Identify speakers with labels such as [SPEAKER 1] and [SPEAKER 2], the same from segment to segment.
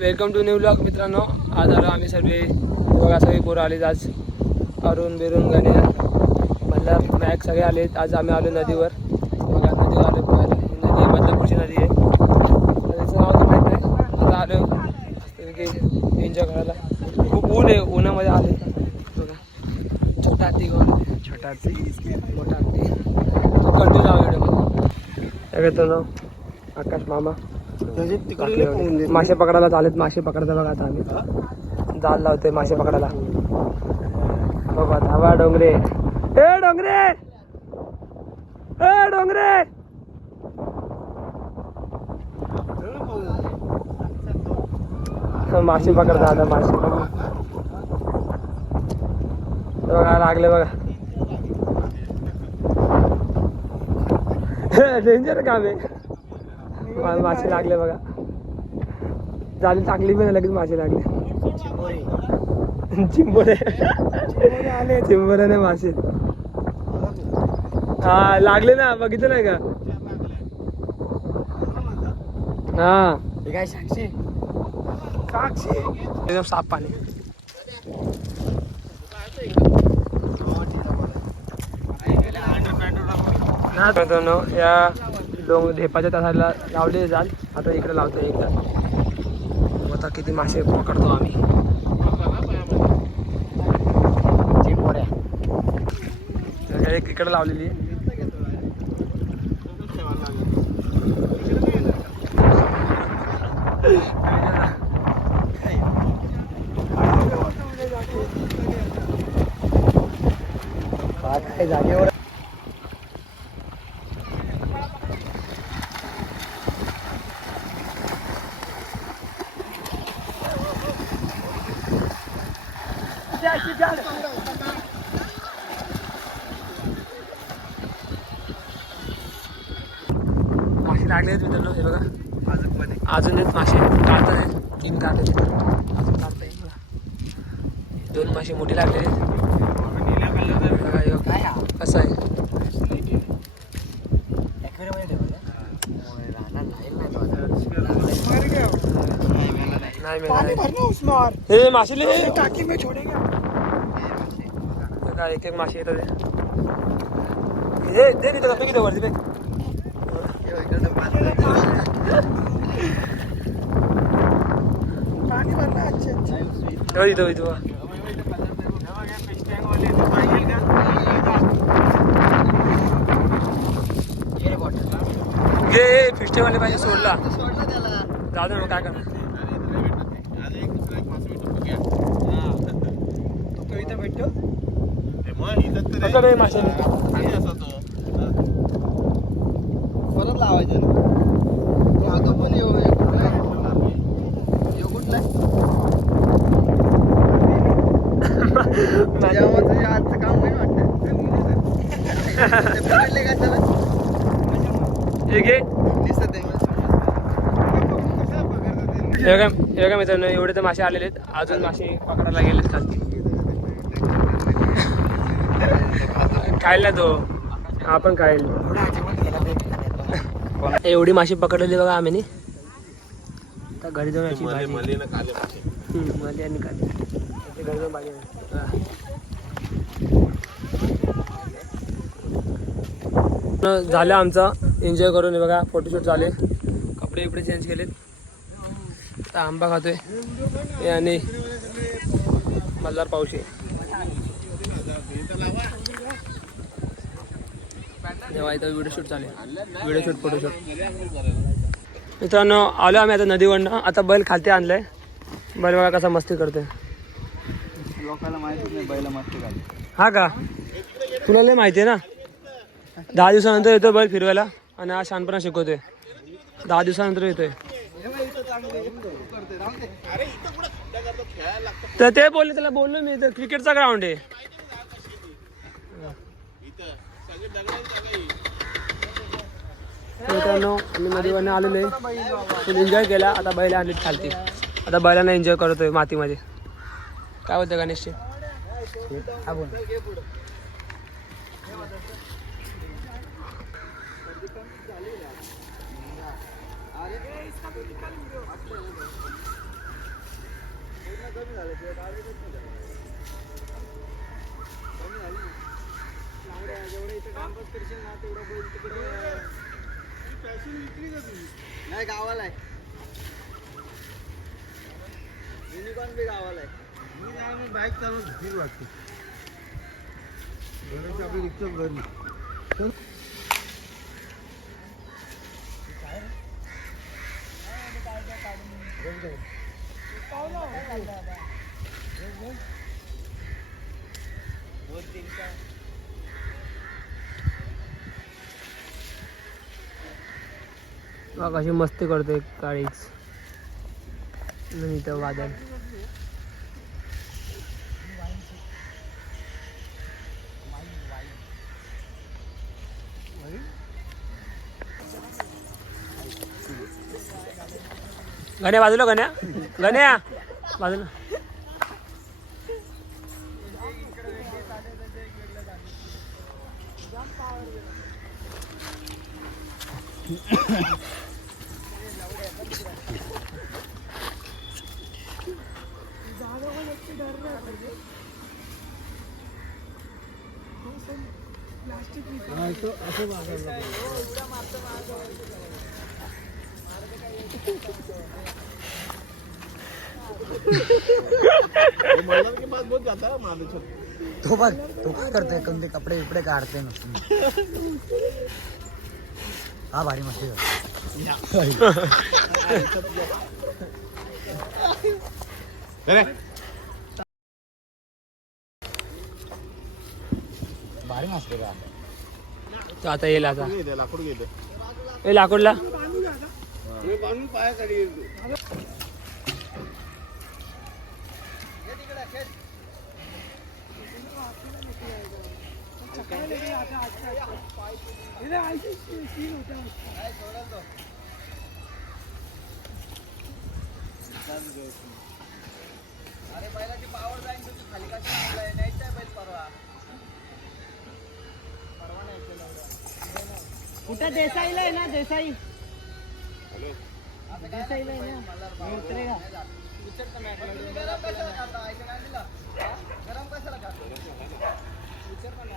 [SPEAKER 1] Welcome to new blog मित्रांनो. आज आलो आम्ही सगळे. बघा सगळे पोरं आले आज. अरुण बिरुण गण्या मल्हार मॅक सगळे आले आज आम्ही आलो नदीवर. बघा नदीवर आलो. पोहायला नदी आहे बदलापूरची नदी आहे. नदीचं नाव तर माहीत नाही. आता आलो. मस्तपैकी एन्जॉय करायला. खूप ऊन आहे. उन्हामध्ये आले. बघा. छोटा हत्ती घेऊन छोटा हत्ती मोठा हत्ती कंटिन्यू लावा व्हिडिओ ना आकाश मामा. मासे पकडायला चालत मासे पकडायला बघा आता आम्ही. जाल लावतोय मासे पकडायला. बघा धावा डोंगरे. ए डोंगरे! ए डोंगरे! मासे पकडता आता मासे बघा लागले बघा. डेंजर काम आहे मासे लागले बघा. झाली चांगली पण लगेच मासे लागले. चिंबोरे. चिंबोरे. नाही मासे. हा लागले ना बघितलं नाही का? हा.
[SPEAKER 2] काय साक्षी?
[SPEAKER 1] एकदम साफ पाणी या डोंग ढेपाच्या तासाला लावले जाल. आता इकडे लावतो एकदा. आता किती मासे पकडतो आम्ही. इकडे लावलेली मासे लागले आहेत मित्रांनो हे बघा. अजून एक मासे काढतात आहेत तीन काढले अजून काढता येईल बघा. दोन मासे मोठे लागलेले आहेत बघा हे बघा.
[SPEAKER 2] काय हा
[SPEAKER 1] कसं आहे
[SPEAKER 2] ऍक्वेरियममध्ये ठेवलं राहणार नाही नाही तो आता.
[SPEAKER 1] नाही मिळाले हे मासेले
[SPEAKER 2] टाकी में छोडेगा।
[SPEAKER 1] एक एक मासे येतात हे. दे तिथं किती वरती
[SPEAKER 2] पाणी भरलं अच्छे अच्छे।
[SPEAKER 1] इथं इथं. घे फिस्टेवाले पाहिजे सोडला जाऊ दे मग काय करणार
[SPEAKER 2] तो इथं भेटतो
[SPEAKER 1] पकड हे मासे
[SPEAKER 2] परत लावायचं. तो पण येऊ येऊ कुठला आजचं काम नाही वाटतं. दिसत आहे
[SPEAKER 1] मित्रांनो एवढे तर मासे आलेले आहेत. अजून मासे पकडायला गेलेत खायला तो. हा पण एवढी माशी पकडलेली बघा आम्ही घरी जाऊन अशी मले आणि घरी जाऊन भाजी झालं आमचा. एन्जॉय करून बघा फोटोशूट झाले. कपडे बिपडे चेंज केलेत. आता आंबा खातोय. आणि मल्हार पावशी. तेव्हा इथं व्हिडिओ शूट चालेल व्हिडिओ शूट फोटोशूट मित्रांनो आलो आम्ही आता नदीवरनं. आता बैल खालते आणलंय. बैल बघा कसा मस्ती करतोय.
[SPEAKER 2] लोकांना माहिती नाही बैल मस्ती घाली
[SPEAKER 1] हा का? तुला लय माहिती आहे ना? दहा दिवसानंतर येतो बैल फिरवायला आणि आज शानपणा शिकवतोय. दहा दिवसानंतर येतोय. तर ते बोलले त्याला बोललो मी तर क्रिकेटचा ग्राउंड आहे. मित्रांनो आम्ही नदीवरनं आलेलो आहे. एन्जॉय केला. आता बैल आणलीत खालती. आता बैलांना एन्जॉय करतोय मातीमध्ये. काय होतं गणेशचे
[SPEAKER 2] हा बोल. जेवढं इथं कामकाज करशील ना तेवढं बैल तिकडे नाही गावाला आहे. युनिकॉर्न बी गावाला आहे.
[SPEAKER 3] मी नाही मी बाईक चालवत भीड वाटते. घराच्या आपली रिक्षा घरी
[SPEAKER 1] बघ कशी मस्ती करतोय काळीच. इथं वादळ गण्या बाजूला गण्या. गण्या बाजूला.
[SPEAKER 3] तो बघ तो काय करतोय कोणते कपडे बिपडे काढते मस्त हा भारी मस्ती करतो. भारी मस्ती का
[SPEAKER 1] तो आता येईल आता
[SPEAKER 2] लाकूड घेते
[SPEAKER 1] ए लाकूडला.
[SPEAKER 2] अरे बैलाची पावर जाईन तुझी खाली कशी बैल परवा.
[SPEAKER 4] कुठं? देसाईला आहे ना देसाई. देसाईला आहे ना. उतरेगा
[SPEAKER 2] गरम कशाला विचार पण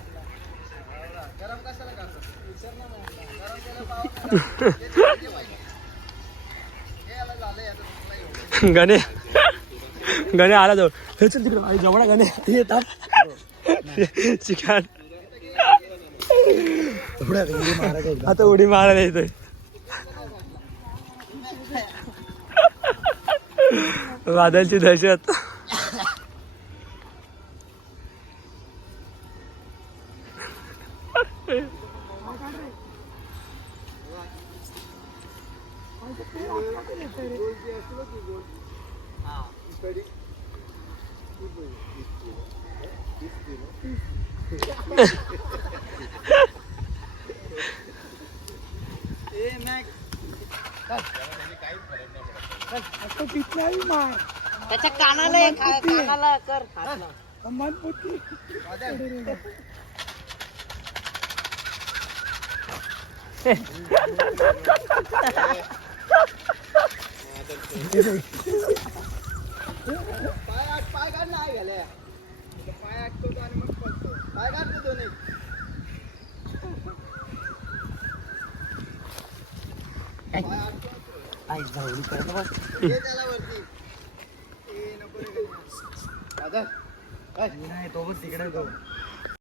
[SPEAKER 2] गरम कशाला विचार ना. गरम केलं
[SPEAKER 1] गणे. गणे आला जवळ. हे चल तिकडे. जवळ गणे. येतात चिकन
[SPEAKER 3] एवढ्या वेगळी महाराज एकदा
[SPEAKER 1] आता उडी मारायला येतोय. वादळची दहशत.
[SPEAKER 4] त्याच्या कानाला एक कानाला कर
[SPEAKER 2] पाय आठ पाय काढ ना गेले पाय आटतो आणि मग पडतो पाय काढतो दोन्ही पाय आटतो
[SPEAKER 3] आई जाऊली करत बस
[SPEAKER 2] घे त्याला वरती ए नको रे गण्या. दादा
[SPEAKER 3] नाही तो बघ तिकडे तो